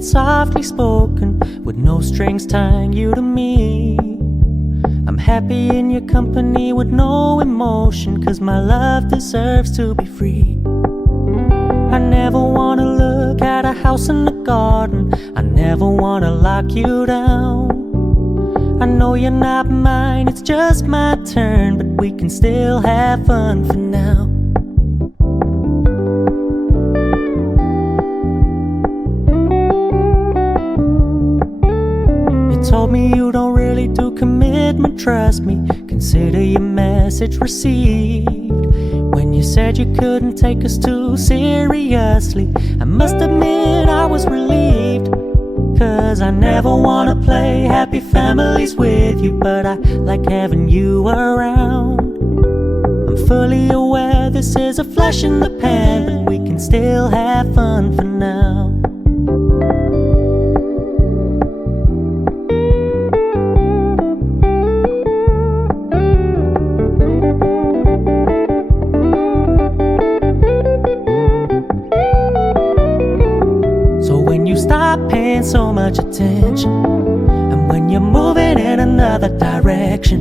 it's softly spoken, with no strings tying you to me. I'm happy in your company with no emotion, 'cause my love deserves to be free. I never wanna look at a house in the garden, I never wanna lock you down. I know you're not mine, it's just my turn, but we can still have fun for now. You told me you don't really do commitment, trust me, consider your message received. When you said you couldn't take us too seriously, I must admit I was relieved, 'cause I never wanna play happy families with you, but I like having you around. I'm fully aware this is a flash in the pan, but we can still have fun for now. Stop paying so much attention, and when you're moving in another direction,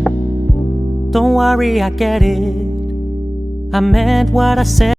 don't worry, I get it. I meant what I said.